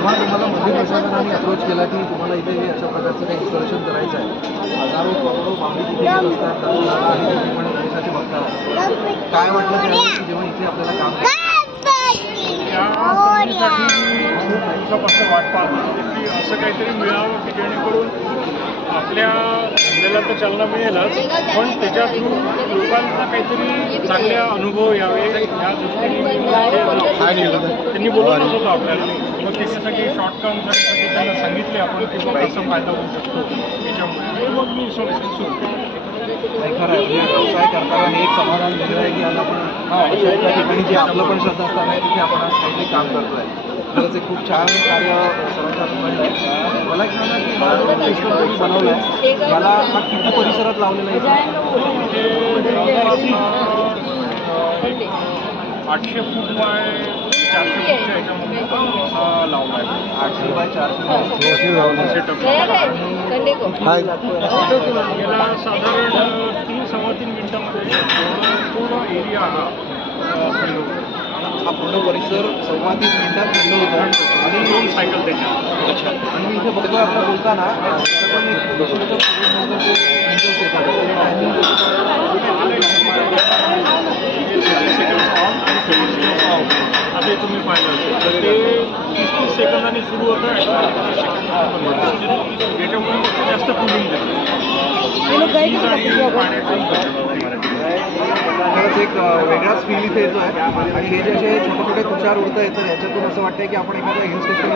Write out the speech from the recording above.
जेव्हा तुम्हाला मंदिर प्रशासनाने अप्रोच केला की तुम्हाला इथे अशा प्रकारचं काही इन्स्टॉलेशन करायचं आहे, हजारो करोडो भाविक इथे येत असतात, दर्शनासाठी पण गणेशाचे भक्त आहेत, काय वाटलं त्यावेळी की जेव्हा इथे आपल्याला काम खूप दिवसापासून वाट पाहतो की असं काहीतरी मिळावं की जेणेकरून आपल्या धंद्याला तर चालना मिळेलच, पण त्याच्या थ्रू लोकांना काहीतरी चांगले अनुभव यावे या दृष्टीने त्यांनी बोलवलंच होतं आपल्याला. मग त्याच्यासाठी शॉर्टकमसाठी त्यांना सांगितले आपण की बाबा असं फायदा होऊ शकतो त्याच्यामुळे, मग मी इन्स्टॉलेशन सुरू केलं. नाही खरं आहे, म्हणजे व्यवसाय करताना हे एक समाधान वेगळं आहे की आज आपण अशा एका ठिकाणी जे आपलं पण श्रद्धास्थान आहे तिथे आपण आज काहीतरी काम करतोय. खरंच एक खूप छान कार्य सर्वांच्या घडलं आहे. मला एक सांगा की हा जो सिस्टम तुम्ही बनवला आहे याला हा किती परिसरात लावलेला आहे? 800 फूट बाय 400 फूटच्या ह्याच्यामध्ये लावला आहे. 800 बाय 400 सेटअप याला साधारण 3-3.25 मिनिटामध्ये पूर्ण एरिया हा पूर्ण परिसर 3.25 मिनिटात थंड होतो आणि 2 सायकल त्याच्या. अच्छा. आणि मी इथे बघतो आपण बोलताना आता तुम्ही पाहिलं असेल ते 30 सेकंदांनी सुरू होतं याच्यामुळे जास्त कुलिंग खरंच एक वेगळाच फील इथे येतो आहे. आणि हे जे असे छोटे छोटे तुषार उडत आहेत तर याच्यातून असं वाटतंय की आपण एखाद्या हिल स्टेशन